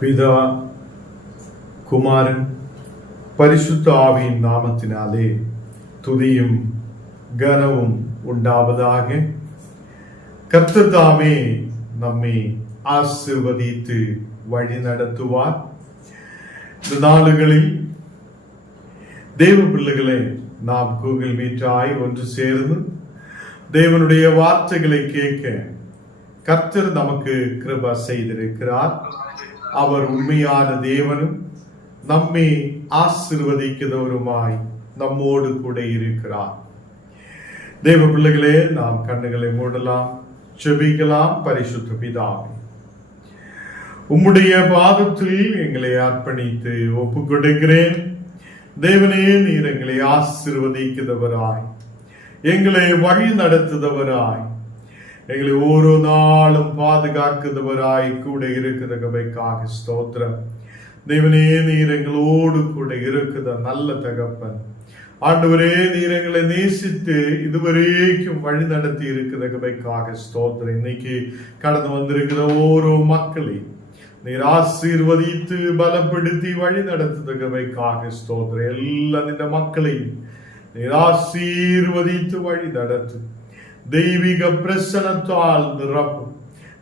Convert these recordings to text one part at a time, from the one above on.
பிதா, குமாரன், பரிசுத்த ஆவியின் நாமத்தினாலே துதியும் கனமும் உண்டாவதாக. கர்த்தர் தாமே நம்மை ஆசீர்வதித்து வழி நடத்துவார். இந்த நாளுகளில் தேவ பிள்ளைகளை நாம் கூகுள் மீட்டாய் ஒன்று சேர்ந்து தேவனுடைய வார்த்தைகளை கேட்க கர்த்தர் நமக்கு கிருபை செய்திருக்கிறார். அவர் உண்மையான தேவனும் நம்மை ஆசீர்வதிக்கிறவருமாய் நம்மோடு கூட இருக்கிறார். தேவ பிள்ளைகளே, நாம் கண்ணுகளை மூடலாம், செபிக்கலாம். பரிசுத்த பிதாவே, உம்முடைய பாதத்தில் எங்களை அர்ப்பணித்து ஒப்பு கொடுக்கிறேன். தேவனே, நீர் எங்களை ஆசீர்வதிக்கிறவராய், எங்களை வழி நடத்துகிறவராய், எங்களை ஒரு நாளும் பாதுகாக்கிறவராய் கூட இருக்கிறதுக்காக ஸ்தோத்திரம். தேவனே, நீர் எங்களோடு கூட இருக்கிற நல்ல தகப்பன். ஆண்டவரே, நீர் எங்களை நேசித்து இதுவரைக்கும் வழி நடத்தி இருக்கிறதுக்காக ஸ்தோத்திரம். இன்னைக்கு கடந்து வந்திருக்கிற ஓரோ மக்களை நீர் ஆசீர்வதித்து பலப்படுத்தி வழி நடத்துவதற்காக ஸ்தோத்திரம். எல்லா இந்த மக்களையும் நீர் ஆசீர்வதித்து வழி நடத்து. தெய்வீக பிரசனத்தால் நிரப்பும்.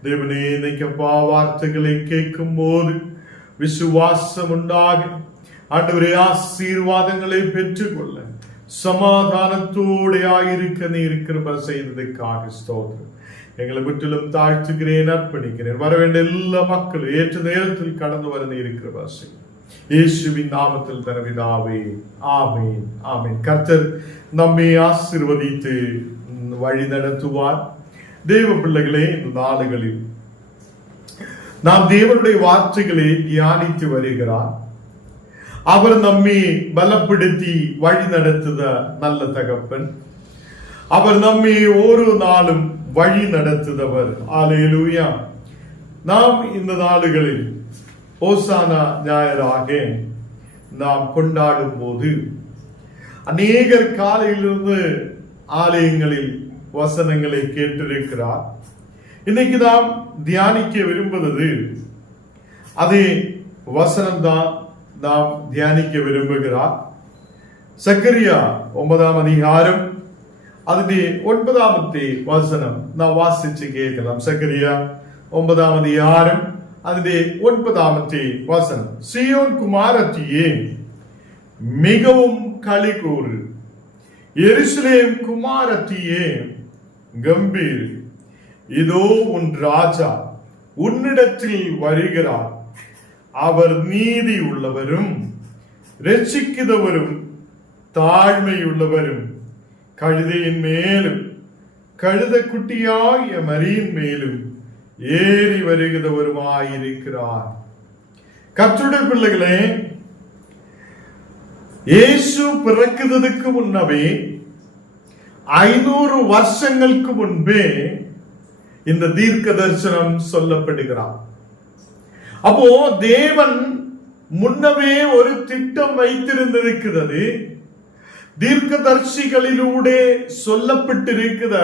தேவனே, இன்னைக்கு வார்த்தைகளை கேட்கும் போது விசுவாசம் உண்டாக ஆண்டவரே ஆசீர்வாதங்களை பெற்றுக்கொள்ள சமாதானத்தோடு ஆயிருக்க நீர் கிருபை செய்ததற்காக ஸ்தோத்திரம். எங்களை முற்றிலும் தாழ்த்துகிறேன், அர்ப்பணிக்கிறேன். வர வேண்டிய எல்லா மக்களும் ஏற்ற நேரத்தில் கடந்து வர நீர் கிருபை செய்யும். இயேசுவின் நாமத்தில் தரவிதாவே, ஆமீன், ஆமீன். கர்த்தர் நம்மை ஆசீர்வதித்து வழி நடத்துவார். தேவ பிள்ளைகளே, இந்த நாளுகளில் நாம் தேவனுடைய வார்த்தைகளை தியானித்து வருகிறார். அவர் நம்மை பலப்படுத்தி வழி நடத்துத நல்ல தகப்பன். அவர் நம்மை ஒரு நாளும் வழி நடத்துதவர். அல்லேலூயா. நாம் இந்த நாளுகளில் ஓசானா ஞாயிறாக நாம் கொண்டாடும் போது அநேகர் காலையிலிருந்து ஆலயங்களில் வசனங்களை கேட்டிருக்கிறார். இன்னைக்கு நாம் தியானிக்க விரும்புவது அதே வசனம் தான் நாம் தியானிக்க விரும்புகிறார். சக்கரியா 9ஆம் அதிகாரம் அதிலே 9ஆவது வசனம் நாம் வாசிச்சு கேட்கலாம். சக்கரியா 9ஆம் அதிகாரம் அதிலே 9ஆவது வசனம். சீயோன் குமாரத்தியே, மிகவும் களி கூறு. எருசலேம் குமாரத்தியே, கம்பீர். இதோ உன் ராஜா உன்னிடத்தில் வருகிறார். அவர் நீதி உள்ளவரும் ரட்சிக்கிறவரும் தாழ்மையுள்ளவரும் கழுதையின் மேலும் கழுத குட்டியாகிய மரியின் மேலும் ஏறி வருகிறவருமாயிருக்கிறார். கர்த்தருடைய பிள்ளைகளே, இயேசு பிறக்குறதுக்கு முன்னவே 500 வருஷங்களுக்கு முன்பே இந்த தீர்க்க தரிசனம் சொல்லப்படுகிறார். அப்போ தேவன் முன்னவே ஒரு திட்டம் வைத்திருந்திருக்கிறது. தீர்க்கதரிசிகளிலூടെ சொல்லப்பட்டிருக்கிற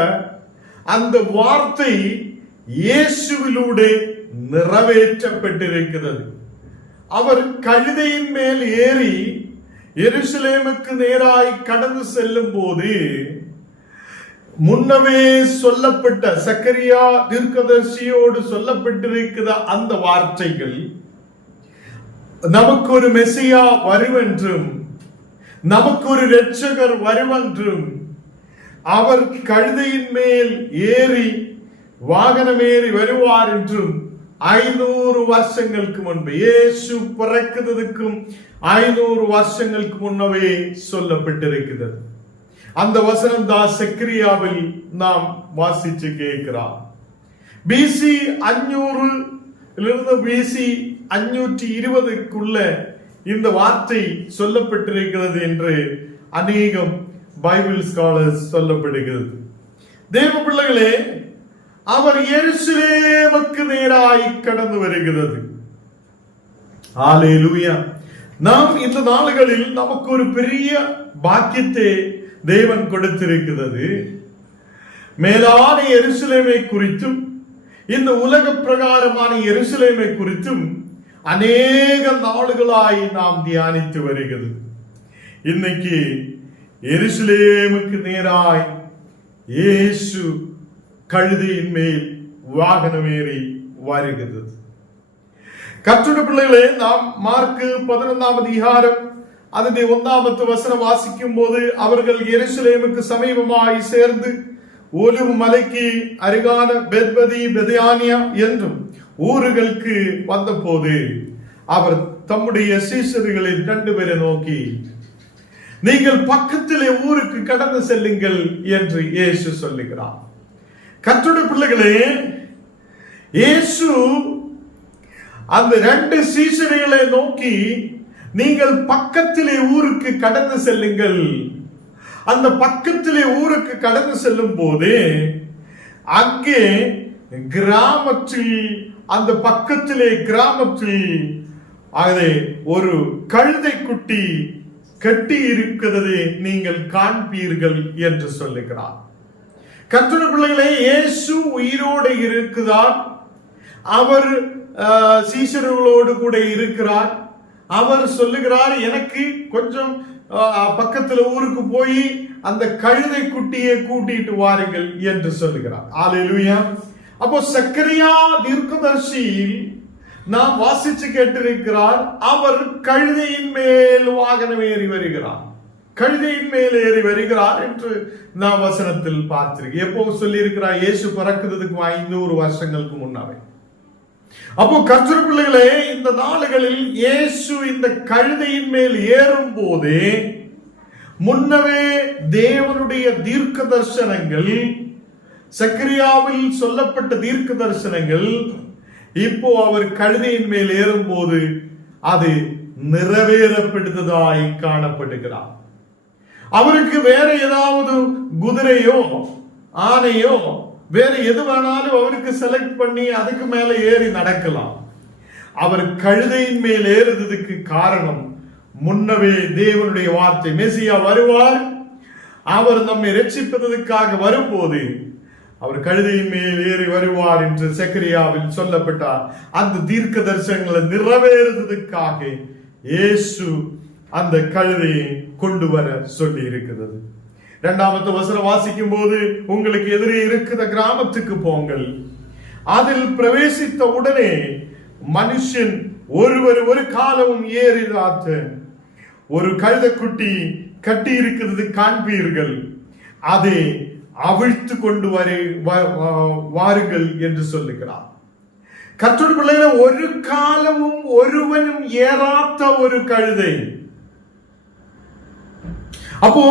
அந்த வார்த்தை இயேசுவிலூടെ நிறைவேற்றப்பட்டிருக்கிறது. அவர் கழுதையின் மேல் ஏறி எருசலேமுக்கு நேராய் கடந்து செல்லும் போது முன்னவே சொல்லப்பட்ட சக்கரியா தீர்க்கதரிசியோடு சொல்லப்பட்டிருக்கிற அந்த வார்த்தைகள் நமக்கு ஒரு மெசியா வருவென்றும் நமக்கு ஒரு இரட்சகர் வருவென்றும் அவர் கழுதையின் மேல் ஏறி வாகனம் ஏறி வருவார் என்றும் 500 வருஷங்களுக்கு முன்பு, இயேசு பிறக்கிறதுக்கும் 500 வருஷங்களுக்கு முன்னவே சொல்லப்பட்டிருக்கிறது. அந்த வசனம் தான் சக்கரியாவில் நாம் வாசிச்சு கேட்கிறோம். பிசி 500 பிசி 520க்குள்ள இந்த வார்த்தை சொல்லப்பட்டிருக்கிறது என்று அநேகம் பைபிள் ஸ்காலர்ஸ் சொல்லப்படுகிறது. தேவ பிள்ளைகளே, அவர் எருசலேமுக்கு நேராய் கடந்து வருகிறது. அல்லேலூயா. நாம் இந்த நாளுகளில் நமக்கு ஒரு பெரிய பாக்கியத்தை தேவன் கொடுத்திருக்கிறது. மேலான எருசலேமை குறித்தும் இந்த உலக பிரகாரமான எருசலேமை குறித்தும் அநேக நாளுகளாய் நாம் தியானித்து வருகிறது. இன்னைக்கு எருசலேமுக்கு நேராய் இயேசு கழுதையின் மேல் வாகனம் ஏறி வருகிறது. கர்த்தருடைய பிள்ளைகளே, நாம் மார்க்கு 11ஆம் அதிகாரம் அதனுடைய 1வது வசனம் வாசிக்கும் போது, அவர்கள் எருசலேமுக்கு சமீபமாய் சேர்ந்து ஒலிவ் மலைக்கு அருகான பெத்பதி பெதானியா என்றும் ஊர்களுக்கு வந்த போது அவர் தம்முடைய சீஷர்களில் 2 பேரை நோக்கி, நீங்கள் பக்கத்திலே ஊருக்கு கடந்து செல்லுங்கள் என்று இயேசு சொல்லுகிறார். கர்த்தருடைய பிள்ளைகளே, இயேசு அந்த 2 சீஷர்களை நோக்கி, நீங்கள் பக்கத்திலே ஊருக்கு கடந்து செல்லுங்கள். அந்த பக்கத்திலே ஊருக்கு கடந்து செல்லும் போது அங்கே கிராமத்தில், அந்த பக்கத்திலே கிராமத்தில் அதை ஒரு கழுதை குட்டி கட்டி இருக்கிறது நீங்கள் காண்பீர்கள் என்று சொல்லுகிறார். கர்த்தருடைய பிள்ளைகளே, இயேசு உயிரோடு இருக்கிறார். அவர் சீஷர்களோடு கூட இருக்கிறார். அவர் சொல்லுகிறார், எனக்கு கொஞ்சம் பக்கத்துல ஊருக்கு போய் அந்த கழுதை குட்டியை கூட்டிட்டு வாருங்கள் என்று சொல்லுகிறார். அல்லேலூயா. அப்போ சக்கரியா தீர்க்கதரிசியில் நாம் வாசிச்சு கேட்டிருக்கிறார், அவர் கழுதையின் மேல் வாகனம் ஏறி வருகிறார், கழுதையின் மேல் ஏறி வருகிறார் என்று நாம் வசனத்தில் பார்த்திருக்கோம். எப்போ சொல்லி இருக்கிறார்? இயேசு பிறக்கிறதுக்கு 500 வருஷங்களுக்கு முன்னாவே. அப்போ கர்த்தருடைய பிள்ளைகளே, இந்த நாளுகளில் இயேசு இந்த கழுதையின் மேல் ஏறும் போது முன்னவே தேவனுடைய தீர்க்க தரிசனங்கள், சக்கரியாவில் சொல்லப்பட்ட தீர்க்க தரிசனங்கள், இப்போ அவர் கழுதையின் மேல் ஏறும் போது அது நிறைவேறப்படுத்ததாய் காணப்படுகிறார். அவருக்கு வேற ஏதாவது குதிரையோ ஆனையோ வேற எது வேணாலும் அவருக்கு செலக்ட் பண்ணி அதுக்கு மேல ஏறி நடக்கலாம். அவர் கழுதையின் மேல் ஏறுறதுக்கு காரணம், முன்னவே தேவனுடைய வார்த்தை, மெசியா வருவார், அவர் நம்மை ரட்சிப்பதற்காக வரும்போது அவர் கழுதையின் மேல் ஏறி வருவார் என்று சக்கரியாவில் சொல்லப்பட்டார். அந்த தீர்க்க தரிசனங்களை நிறைவேறுவதற்காக இயேசு அந்த கழுதையை கொண்டு வர சொல்லி இருக்கிறது. 2வது வசனம் வாசிக்கும் போது, உங்களுக்கு எதிரே இருக்கிற கிராமத்துக்கு போங்கள், அதில் பிரவேசித்த உடனே மனுஷன் ஒருவர் ஒரு காலமும் ஏறிடாத ஒரு கழுதைக்குட்டி கட்டி இருக்கிறது காண்பீர்கள், அதை அவிழ்த்து கொண்டு வாருங்கள் என்று சொல்லுகிறார். கர்த்தருடைய பிள்ளைகளை, ஒரு காலமும் ஒருவனும் ஏறாத ஒரு கழுதை. அப்போ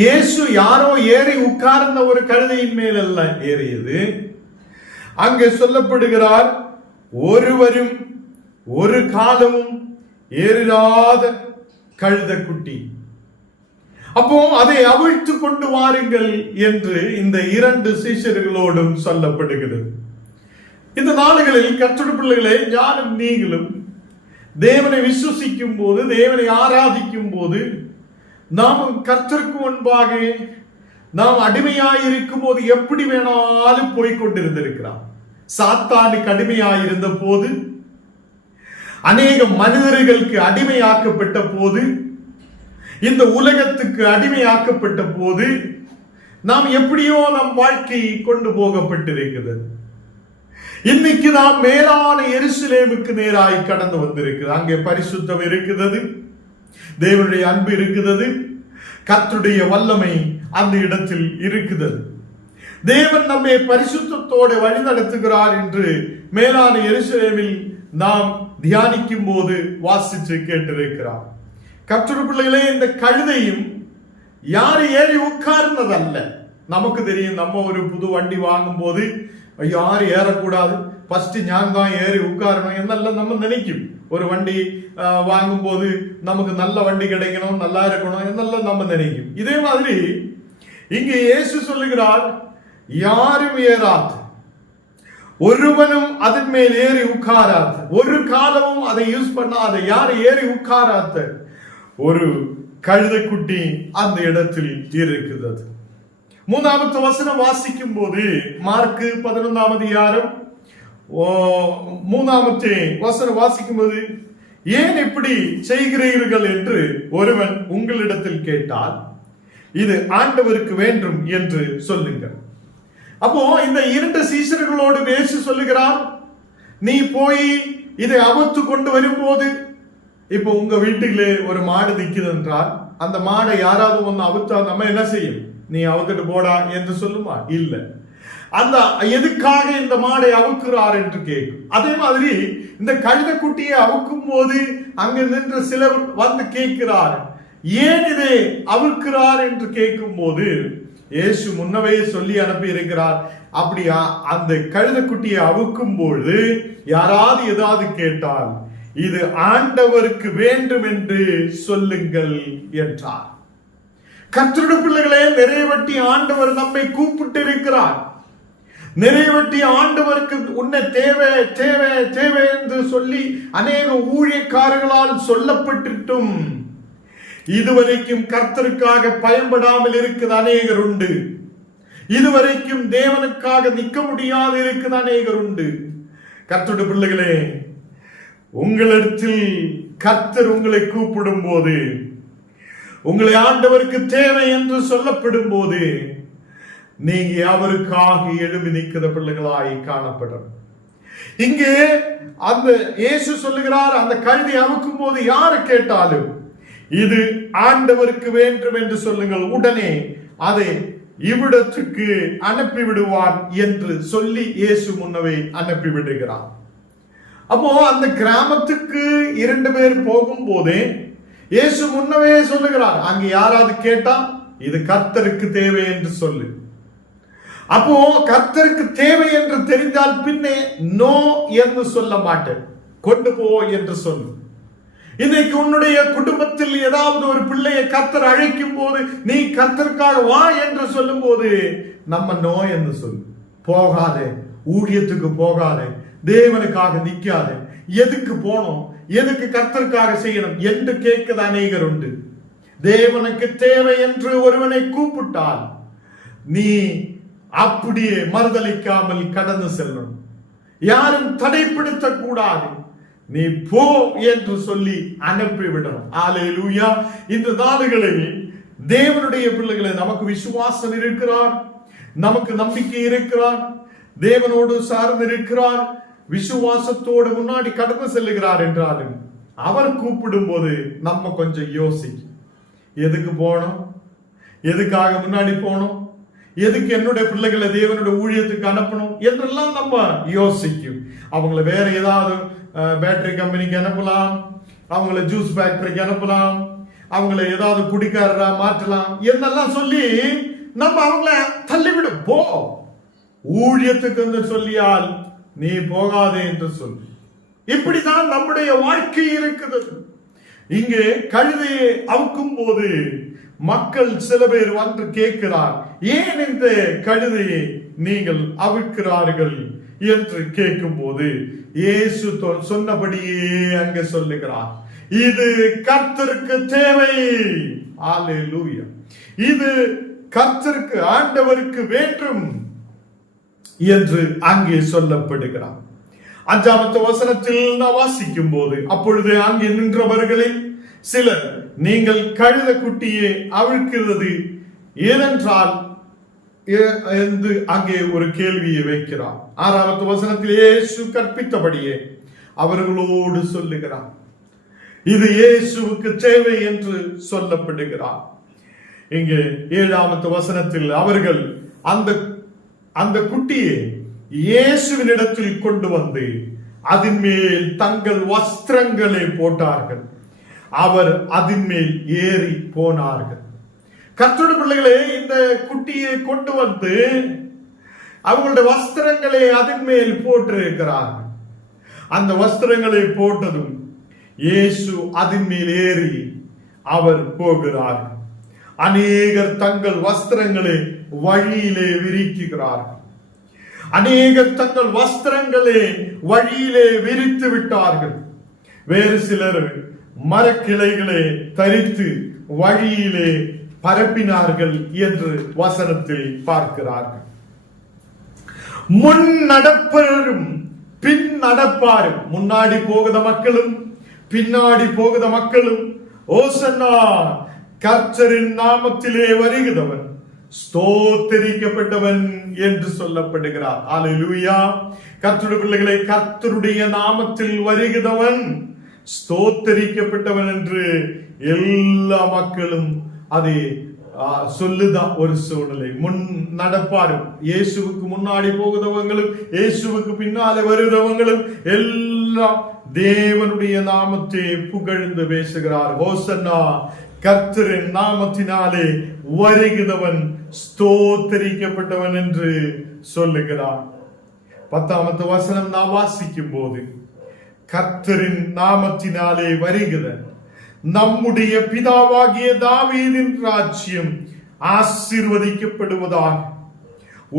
இயேசு யாரோ ஏறி உட்கார்ந்த ஒரு கழுதையின் மேல் அல்ல ஏறியது. அங்கே சொல்லப்படுகிறார், ஒருவரும் ஒரு காலமும் ஏறிடாத கழுதை குட்டி. அப்போ அதை அவிழ்த்து கொண்டு வாருங்கள் என்று இந்த 2 சீஷர்களோடும் சொல்லப்படுகிறது. இந்த நாடுகளில் கர்த்தருடைய பிள்ளைகளே, ஞானம் நீங்களும் தேவனை விசுவசிக்கும் போது, தேவனை ஆராதிக்கும் போது, நாம் கர்த்தருக்கு முன்பாக நாம் அடிமையாயிருக்கும் போது எப்படி வேணாலும் போய்கொண்டிருந்திருக்கிறார். சாத்தானுக்கு அடிமையாயிருந்த போது, அநேக மனிதர்களுக்கு அடிமையாக்கப்பட்ட போது, இந்த உலகத்துக்கு அடிமையாக்கப்பட்ட போது, நாம் எப்படியோ நம் வாழ்க்கையை கொண்டு போகப்பட்டிருக்கிறது. இன்னைக்கு நாம் மேலான எருசலேமுக்கு நேராய் கடந்து வந்திருக்கிறது. அங்கே பரிசுத்தம் இருக்கிறது, தேவனுடைய அன்பு இருக்கிறது, கர்த்தருடைய வல்லமை அந்த இடத்தில் இருக்கிறது. தேவன் நம்மை பரிசுத்தத்தோடு வழி நடத்துகிறார் என்று மேலான எருசலேமில் நாம் தியானிக்கும் போது வாசித்து கேட்டிருக்கிறார். கர்த்தருடைய பிள்ளைகளே, இந்த கழுதையும் யாரு ஏறி உட்கார்ந்ததல்ல. நமக்கு தெரியும், நம்ம ஒரு புது வண்டி வாங்கும் போது யாரும் ஏறக்கூடாது, ஃபர்ஸ்ட் ஞான் தான் ஏறி உட்காரணும் என்னெல்லாம் நம்ம நினைக்கும். ஒரு வண்டி வாங்கும் போது நமக்கு நல்ல வண்டி கிடைக்கணும், நல்லா இருக்கணும் என்னெல்லாம் நம்ம நினைக்கும். இதே மாதிரி இங்கே இயேசு சொல்லுகிறார், யாரும் ஏறாது, ஒருவனும் அதன் மேல் ஏறி உட்காராது, ஒரு காலமும் அதை யூஸ் பண்ணாத, யாரும் ஏறி உட்காராத ஒரு கழுதைக்குட்டி அந்த இடத்தில் இருக்கிறது. 3வது வசனம் வாசிக்கும் போது, மார்க்கு 11ஆம் அதிகாரம் 3 வசனம் வாசிக்கும்போது, ஏன் இப்படி செய்கிறீர்கள் என்று ஒருவன் உங்களிடத்தில் கேட்டால் இது ஆண்டவருக்கு வேண்டும் என்று சொல்லுங்கள். அப்போ இந்த 2 சீஷர்களோடு இயேசு சொல்லுகிறார், நீ போய் இதை அவுத்து கொண்டு வரும்போது, இப்போ உங்க வீட்டிலே ஒரு மாடு நிக்குது என்றால் அந்த மாடை யாராவது ஒன்று அவுத்தா நம்ம என்ன செய்யும்? நீ அவுத்துட்டு போடா என்று சொல்லுமா? இல்ல. அந்த எதுக்காக இந்த மாடை அவுக்குறார் என்று கேட்கும். அதே மாதிரி இந்த கழுதை குட்டியை அவுக்கும் போது அங்க நின்ற சிலர் வந்து கேட்கிறார், ஏன் இதை அவுக்கிறார் என்று கேட்கும் போது இயேசு முன்னவே சொல்லி அனுப்பி இருக்கிறார், அப்படியா அந்த கழுதை குட்டியை அவுக்கும் பொழுது யாராவது ஏதாவது கேட்டால் இது ஆண்டவருக்கு வேண்டும் என்று சொல்லுங்கள் என்றார். கர்த்தருடைய பிள்ளைகளே, நிறைவேற்றி ஆண்டவர் நம்மை கூப்பிட்டு இருக்கிறார். நிறைவேற்றி ஆண்டவருக்கு உன்னை தேவை தேவை தேவை என்று சொல்லி அநேக ஊழியக்காரர்களால் சொல்லப்பட்டிட்டும் இதுவரைக்கும் கர்த்தருக்காக பயன்படாமல் இருக்குது அநேகர் உண்டு. இதுவரைக்கும் தேவனுக்காக நிற்க முடியாது இருக்குது அநேகர் உண்டு. கர்த்தருடைய பிள்ளைகளே, உங்களிடத்தில் கர்த்தர் உங்களை கூப்பிடும் போது, உங்களை ஆண்டவருக்கு தேவை என்று சொல்லப்படும் போது, நீங்க அவருக்காக எழுப்பி நிற்கிற பிள்ளைகளாய் காணப்படும். இங்கே அந்த இயேசு சொல்லுகிறார், அந்த கழுதை அவுக்கும் போது யாரு கேட்டாலும் இது ஆண்டவருக்கு வேண்டும் என்று சொல்லுங்கள், உடனே அதை இவ்விடத்துக்கு அனுப்பி விடுவான் என்று சொல்லி இயேசு முன்னவே அனுப்பி விடுகிறார். அப்போ அந்த கிராமத்துக்கு 2 பேர் போகும் போதே இயேசு முன்னவே சொல்லுகிறார், அங்க யாராவது கேட்டா இது கர்த்தருக்கு தேவை என்று சொல்லு. அப்போ கர்த்தருக்கு தேவை என்று தெரிந்தால் பின்னே நோ என்று சொல்ல மாட்டேன், கொண்டு போ என்று சொல்லு. இன்னைக்கு உன்னுடைய குடும்பத்தில் ஏதாவது ஒரு பிள்ளையை கர்த்தர் அழைக்கும் போது நீ கர்த்தருக்காக வா என்று சொல்லும் போது நம்ம நோ என்று சொல்லு. போகாதே, ஊழியத்துக்கு போகாதே, தேவனுக்காக நிக்காதே, எதுக்கு போனோம், எதுக்கு கர்த்தருக்காக செய்யணும் என்று கேட்கிற அநேகர் உண்டு. தேவனுக்கு தேவை என்று ஒருவனை கூப்பிட்டால் நீ அப்படியே மறுதலிக்காமல் கடந்து செல்லணும். யாரும் தடைப்படுத்த கூடாது, நீ போ என்று சொல்லி அனுப்பிவிடணும். அல்லேலூயா. இந்த நாடுகளில் தேவனுடைய பிள்ளைகளை, நமக்கு விசுவாசம் இருக்கிறார், நமக்கு நம்பிக்கை இருக்கிறார், தேவனோடு சார்ந்து இருக்கிறார், விசுவாசத்தோடு முன்னாடி கடந்து செல்லுகிறார் என்றாலும் அவர் கூப்பிடும் போது நம்ம கொஞ்சம் யோசிக்கும், எதுக்கு போனோம், எதுக்காக முன்னாடி போனோம், எதுக்கு என்னுடைய பிள்ளைகளை தேவனுடைய ஊழியத்துக்கு அனுப்பணும் என்றெல்லாம் நம்ம யோசிக்கும். அவங்கள வேற ஏதாவது பேட்டரி கம்பெனிக்கு அனுப்பலாம், அவங்கள ஜூஸ் ஃபேக்டரிக்கு அனுப்பலாம், அவங்கள ஏதாவது குடிக்காரரா மாற்றலாம் என்னெல்லாம் சொல்லி நம்ம அவங்கள தள்ளிவிடும். போ, ஊழியத்துக்கு என்று சொல்லியால் நீ போகாதே என்று சொல். இப்படிதான் நம்முடைய வாழ்க்கை இருக்குது. இங்கே கழுதையை அவுக்கும் போது மக்கள் சில பேர் வந்து கேட்கிறார், ஏன் இந்த கழுதையை நீங்கள் அவிழ்க்கிறார்கள் என்று கேட்கும் போது இயேசு சொன்னபடியே அங்கே சொல்லுகிறார், இது கர்த்தருக்கு தேவை. அல்லேலூயா. இது கர்த்தருக்கு ஆண்டவருக்கு வேண்டும் என்று அங்கே சொல்லப்படுகிறார். 5வது வசனத்தில் நான் வாசிக்கும் போது, அப்பொழுது அங்கே நின்றவர்களில் சிலர், நீங்கள் கழுத குட்டியை அவிழ்க்கிறது ஏனென்றால் என்று அங்கே ஒரு கேள்வியை வைக்கிறார். 6வது வசனத்தில் இயேசு கற்பித்தபடியே அவர்களோடு சொல்லுகிறார், இது இயேசுவுக்கு தேவை என்று சொல்லப்படுகிறார். இங்கே 7வது வசனத்தில் அவர்கள் அந்த குட்டியை இயேசுவினிடத்தில் கொண்டு வந்து அதன் மேல் தங்கள் வஸ்திரங்களை போட்டார்கள், அவர் அதன் மேல் ஏறி போனார்கள். கர்த்தருடைய பிள்ளைகளே, இந்த குட்டியை கொண்டு வந்து அவங்களுடைய வஸ்திரங்களை அதன் மேல் போட்டிருக்கிறார்கள். அந்த வஸ்திரங்களை போட்டதும் இயேசு அதன் மேல் ஏறி அவர் போகிறார்கள். அநேகர் தங்கள் வஸ்திரங்களை வழியிலே விரிக்கிறார்கள். அநேகர் தங்கள் வஸ்திரங்களை வழியிலே விரித்து விட்டார்கள். வேறு சிலர் மரக்கிளைகளை தரித்து வழியிலே பரப்பினார்கள் என்று வசனத்தில் பார்க்கிறார்கள். முன் நடப்பவரும் பின் நடப்பாரும். முன்னாடி போகுத மக்களும் பின்னாடி போகுத மக்களும் ஓசன்னா கர்த்தரின் நாமத்திலே வருகிறவன் ஸ்தோத்தரிக்கப்பட்டவன் என்று சொல்லப்படுகிறார். அல்லேலூயா. கர்த்தருடைய பிள்ளைகளை, கர்த்தருடைய நாமத்தில் வருகிறவன் ஸ்தோத்தரிக்கப்பட்டவன் என்று எல்லா மக்களும் அதை சொல்லுதான் ஒரு சூழ்நிலை. முன் நடப்பாரும், இயேசுவுக்கு முன்னாடி போகுதவங்களும் இயேசுவுக்கு பின்னாலே வருகிறவங்களும் எல்லாம் தேவனுடைய நாமத்தை புகழ்ந்து பேசுகிறார். ஹோசன்னா, கர்த்தரின் நாமத்தினாலே வருகிறவன் ஸ்தோத்தரிக்கப்பட்டவன் என்று சொல்லுகிறார். 10வது வசனம் நாம் வாசிக்கும் போது, கர்த்தரின் நாமத்தினாலே வருகிற நம்முடைய பிதாவாகிய தாவீதின் ராஜ்யம் ஆசீர்வதிக்கப்படுவதாக,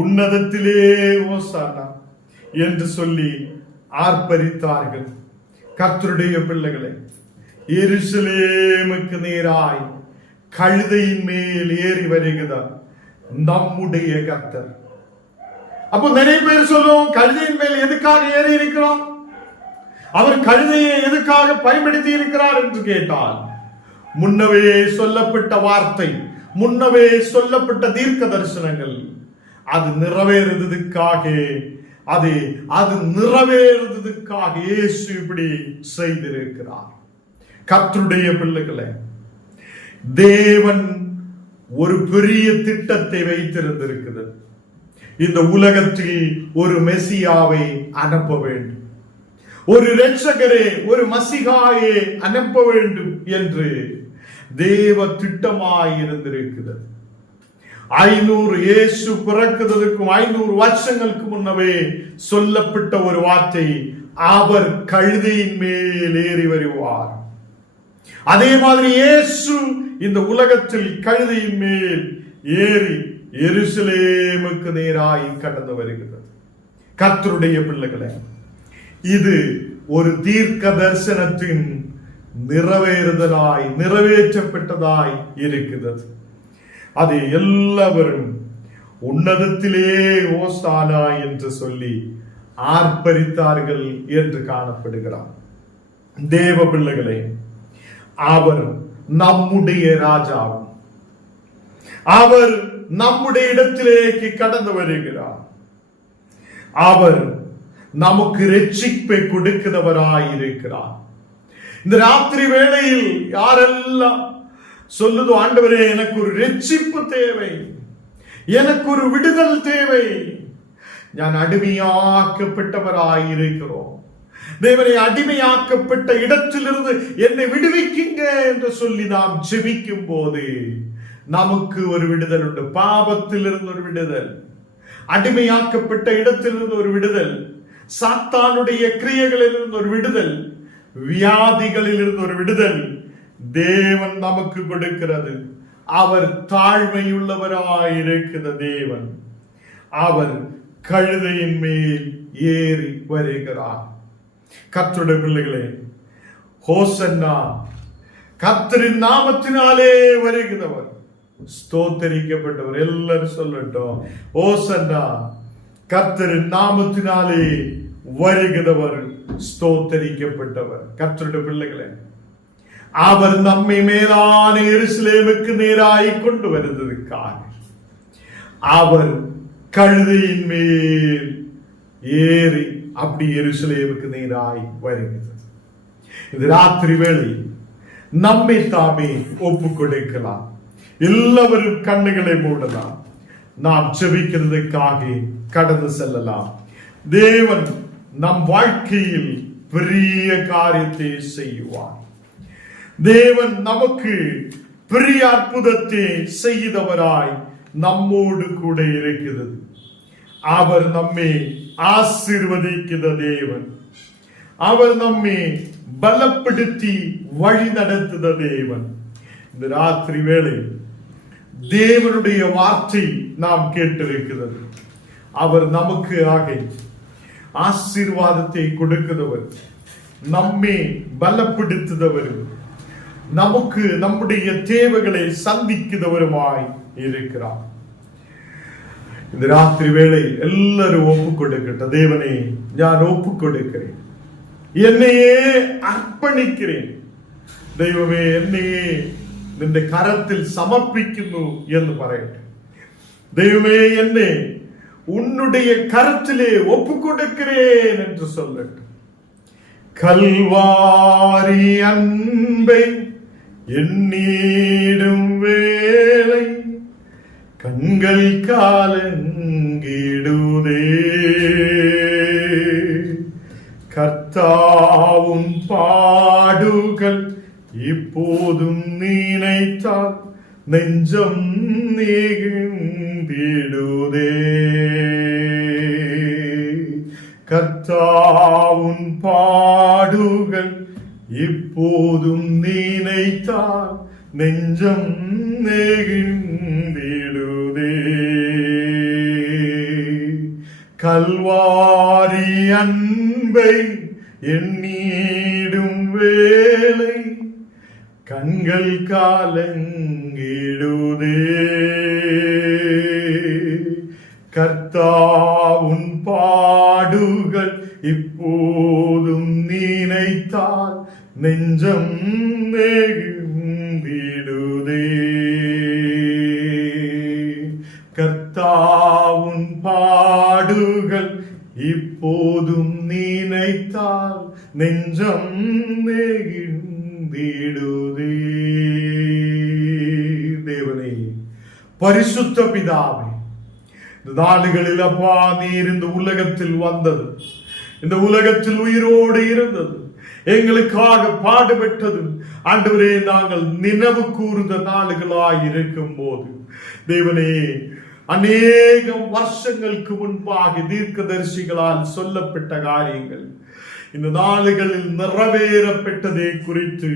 உன்னதத்திலே ஓசானா என்று சொல்லி ஆர்ப்பரித்தார்கள். கர்த்தருடைய பிள்ளைகளை, எருசலேமுக்கு நேராய் கழுதையின் மேல் ஏறி வருகிறார் நம்முடைய கர்த்தர். அப்போ நிறைய பேர் சொல்லுவோம், கழுதையின் மேல் எதுக்காக ஏறி இருக்கிறோம், அவர் கழுதையை எதுக்காக பயன்படுத்தி இருக்கிறார் என்று கேட்டால், முன்னவே சொல்லப்பட்ட வார்த்தை, முன்னவே சொல்லப்பட்ட தீர்க்க தரிசனங்கள் அது நிறைவேறுவதற்காக, அது நிறைவேறுவதற்காக இயேசு இப்படி செய்திருக்கிறார். கர்த்தருடைய பிள்ளைகளை, தேவன் ஒரு பெரிய திட்டத்தை வைத்திருந்திருக்கிறது. இந்த உலகத்தில் ஒரு மெசியாவை அனுப்ப வேண்டும், ஒரு இரட்சகரே, ஒரு மசிகாயை அனுப்ப வேண்டும் என்று தேவ திட்டமாய் இருந்திருக்கிறது. 500 இயேசு பிறக்கிறதுக்கும் 500 வருஷங்களுக்கு முன்னவே சொல்லப்பட்ட ஒரு வார்த்தை, அவர் கழுதையின் மேல் ஏறி வருவார். அதே மாதிரி இயேசு இந்த உலகத்தில் கழுதையின் மேல் ஏறி எருசலேமுக்கு நேராய் கடந்து வருகிறது. கர்த்தருடைய பிள்ளைகளே, இது ஒரு தீர்க்க தரிசனத்தின் நிறைவேற்றப்பட்டதாய் இருக்கிறது. அதை எல்லாவரும் உன்னதத்திலே ஓசானா என்று சொல்லி ஆர்ப்பரித்தார்கள் என்று காணப்படுகிறார். தேவ பிள்ளைகளே, அவர் நம்முடைய ராஜாவும், அவர் நம்முடைய இடத்திலேக்கு கடந்து வருகிறார். அவர் நமக்கு ரட்சிப்பை கொடுக்கிறவராய் இருக்கிறார். இந்த ராத்திரி வேளையில் யாரெல்லாம் சொல்லுதோ, ஆண்டவரே எனக்கு ஒரு ரட்சிப்பு தேவை, எனக்கு ஒரு விடுதல் தேவை, நான் அடிமையாக்கப்பட்டவராய் இருக்கிறோம், தேவனை அடிமையாக்கப்பட்ட இடத்திலிருந்து என்னை விடுவிக்குங்க என்று சொல்லி நாம் ஜெபிக்கும் போது நமக்கு ஒரு விடுதல் உண்டு. பாவத்திலிருந்து ஒரு விடுதல், அடிமையாக்கப்பட்ட இடத்திலிருந்து ஒரு விடுதல், சாத்தானுடைய கிரியைகளிலிருந்து ஒரு விடுதல், வியாதிகளில் இருந்து ஒரு விடுதல் தேவன் நமக்கு கொடுக்கிறது. அவர் தாழ்மையுள்ளவராயிருக்கிற தேவன். அவர் கழுதையின் மேல் ஏறி வருகிறார். கர்த்தருடைய பிள்ளைகளே, ஹோசன்னா, கர்த்தரின் நாமத்தினாலே வருகிறவர் ஸ்தோத்தரிக்கப்பட்டவர். எல்லாரும் சொல்லட்டும், ஹோசன்னா, கர்த்தரின் நாமத்தினாலே வருகிறவர் ஸ்தோத்தரிக்கப்பட்டவர். கர்த்தருடைய பிள்ளைகளே, அவர் நம்மை மேலான எருசலேமுக்கு நேராய் கொண்டு வருவதற்காக அவர் கழுதையின் மேல் ஏறி அப்படி எருசலேமுக்கு நேராய் வருகிறது. இந்த ராத்திரி வேளை நம்மை தாமே ஒப்பு கொடுக்கலாம். எல்லாவரும் கண்ணுகளை மூடலாம். நாம் ஜெபிக்கிறதுக்காக கடந்து செல்லலாம். தேவன் நம் வாழ்க்கையில் பெரிய காரியத்தை செய்வார். தேவன் நமக்கு பெரிய அற்புதத்தை செய்தவராய் நம்மோடு கூட இருக்கிறது. அவர் நம்மை ஆசீர்வதிக்கிற தேவன். அவர் நம்மை பலப்படுத்தி வழி நடத்துத தேவன். இந்த ராத்திரி வேளை தேவனுடைய வார்த்தை நாம் கேட்டிருக்கிறது. அவர் நமக்கு ஆக ஆசீர்வாதத்தை கொடுக்கிறவர், நம்மை பலப்படுத்துதவர், நமக்கு நம்முடைய தேவைகளை சந்திக்கிறவருமாய் இருக்கிறார். இந்த ராத்திரி வேளைയിൽ എല്ലാവരും ഒപ്പുകൊടുക്കട്ടെ. தேவனே, ഞാൻ ഒപ്പുകൊടുக்கிறேன், എന്നെയേ അർപ്പണിக்கிறேன். ദൈവമേ, എന്നെയേ നിന്റെ കരത്തിൽ സമർപ്പിക്കുന്നു എന്ന് പറയട്ടെ. ദൈവമേ, എന്നെ உன்னுடைய கரத்திலே ஒப்புக்கொடுக்கிறேன் என்று சொல்லட்டும். கல்வாரி அன்பை எண்ணிடும் வேளை கண்கள் காலங்கிடுதே. கர்த்தாவும் பாடுகள் இப்போதும் நினைத்தால் நெஞ்சம் நெகிழ்ந்திடுதே. கர்த்தாவும் பாடுகள் இப்போதும் நினைத்தால் நெஞ்சம் நெகிழ்ந்திடுதே. கல்வாரி அன்பை எண்ணிடும் வேளை கண்கள் காலங்கிடுதே. கர்த்தாவும் பாடுகள் இப்போதும் நினைத்தால் நெஞ்சம் நெகிழ்ந்திடுதே. கர்த்தாவும் பாடுகள் இப்போதும் நினைத்தால் நெஞ்சம் நெகிழ்ந்திடுதே. தேவனே, பரிசுத்த பிதாவே, இந்த நாடுகளில் அப்பா நீர் இந்த உலகத்தில் வந்தது, இந்த உலகத்தில் உயிரோடு இருந்தது, எங்களுக்காக பாடுபட்டது ஆண்டவரே நாங்கள் நினைவு கூர்ந்த நாளுகளாய் இருக்கும் போது தேவனே, அநேக வருஷங்களுக்கு முன்பாக தீர்க்கதரிசிகளால் சொல்லப்பட்ட காரியங்கள் இந்த நாளுகளில் நிறைவேறப்பட்டதை குறித்து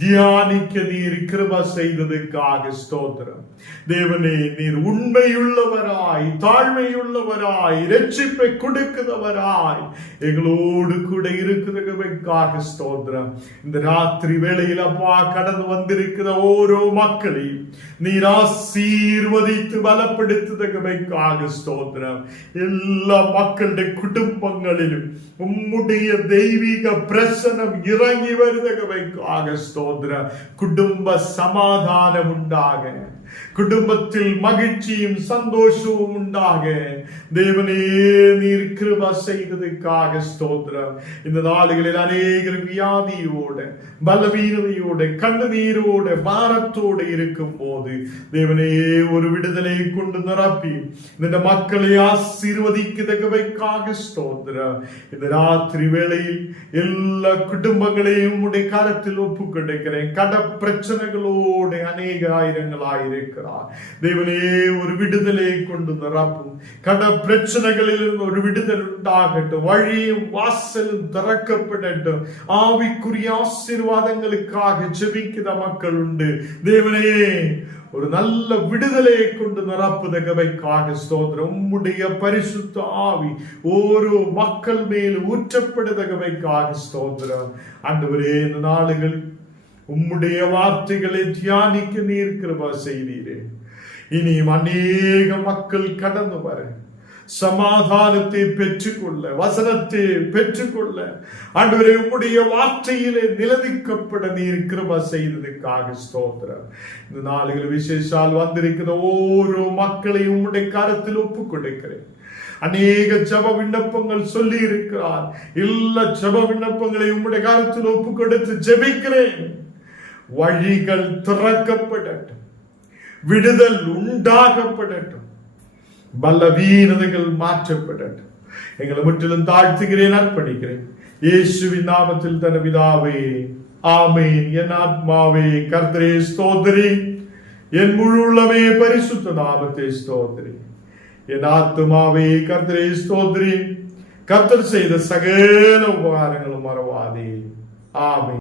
தியானிக்க நீர் கிருபை செய்ததற்காக ஸ்தோத்திரம். தேவனே, நீர் உண்மையுள்ளவராய், தாழ்மையுள்ளவராய், இரட்சிப்பை கொடுக்கிறவராய் எங்களோடு கூட இருக்கிறதுக்காக ஸ்தோத்திரம். இந்த ராத்திரி வேளையில் அப்பா கடந்து வந்திருக்கிற ஓரோ மக்களையும் நீர் ஆசீர்வதித்து பலப்படுத்துவதற்காக ஸ்தோத்திரம். எல்லா மக்களுடைய குடும்பங்களிலும் உம்முடைய தெய்வீக பிரசனம் இறங்கி வருவதற்காக ஸ்தோத்திரம். குடும்ப சமாதானம் உண்டாக, குடும்பத்தில் மகிழ்ச்சியும் சந்தோஷமும் உண்டாக தேவனே நீர் கிருபை செய்ததற்காக ஸ்தோத்திரம். இந்த நாடுகளில் அநேகர் வியாதியோட, பலவீனதையோட, கண்ணீரோட, பாரத்தோடு இருக்கும் போது தேவனே ஒரு விடுதலை கொண்டு நிரப்பி இந்த மக்களை ஆசீர்வதிக்கிறதுக்காக ஸ்தோத்திரம். இந்த ராத்திரி வேளையில் எல்லா குடும்பங்களையும் உடைய கரத்தில் ஒப்பு கொடுக்கிறேன். கட பிரச்சனைகளோடு அநேக ஆயிரங்களாயிருக்கிறார். தேவனே ஒரு விடுதலை கொண்டு நிரப்பும். கட பிரச்சனைகளில் ஒரு விடுதலை உண்டாகட்டும். வழியும் வாசலும் திறக்கப்படட்டும். ஆவிக்குரிய ஆசீர்வாதங்களுக்காக ஜெபிக்கிற மக்கள் உண்டு. தேவனே ஒரு நல்ல விடுதலையை கொண்டு நிரப்புதற்காக ஸ்தோத்திரம். உம்முடைய பரிசுத்த ஆவி ஒரு மக்கள் மேல் ஊற்றப்படுதற்காக ஸ்தோத்திரம். ஆண்டவரே, இந்த நாளுகள் உம்முடைய வார்த்தைகளை தியானிக்க நீர் கிருபை செய்தீரே. இனியும் அநேக மக்கள் கடந்து வர சமாதானத்தை பெற்றுக்கொள்ள, வசனத்தை பெற்றுக்கொள்ள ஆண்டவரே உம்முடைய வார்த்தையிலே நிலநிற்கப்பட நீர் கிருபை செய்ததற்காக ஸ்தோத்திரம். இந்த நாளுகள் விசேஷால் வந்திருக்கிற ஓரோ மக்களை உம்முடைய கரத்தில் ஒப்புக் கொடுக்கிறேன். அநேக ஜப விண்ணப்பங்கள் சொல்லி இருக்கிறார். எல்லா ஜப விண்ணப்பங்களை உம்முடைய கரத்தில் ஒப்புக் கொடுத்து ஜெபிக்கிறேன். வழிகள் திறக்கப்படட்டும், விடுதல் உண்டாகப்படட்டும், பலவீனதைகள் மாற்றப்படட்டும். எங்களை முற்றிலும் தாழ்த்துகிறேன், அர்ப்பணிக்கிறேன் இயேசுவின் நாமத்தில் தன் பிதாவே, ஆமென். என் ஆத்மாவே கர்த்தரே ஸ்தோத்திரி, என் முழு உள்ளமே பரிசுத்த நாமத்தை ஸ்தோத்திரி. என் ஆத்மாவே கர்த்தரே ஸ்தோத்திரி, கர்த்தர் செய்த சகல உபகாரங்களும் மறவாதே. ஆமென்.